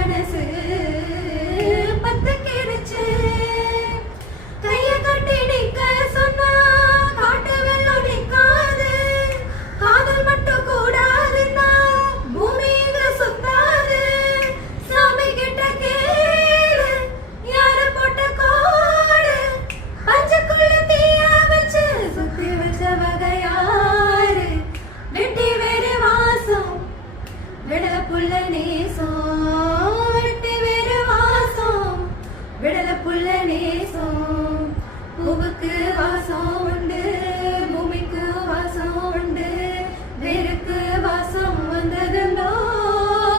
மனசு பத்து கிருச்சு கைய கட்டி நிக்க சொன்னா காட்டு வெள்ளம் நிக்காது காதல் மட்டும் கூடாதுன்னா பூமி இங்க சுத்தாது சாமி கிட்ட கேளு யாரு போட்ட கோடு பஞ்சக்குள்ள தீயா வச்சு சுத்தி வச்ச வகையாரு வெட்டி வேறு வாசம் விடல புள்ள நேசம் வெட்டி வேறு வாசம் விடல புள்ள நேசம் பூவுக்கு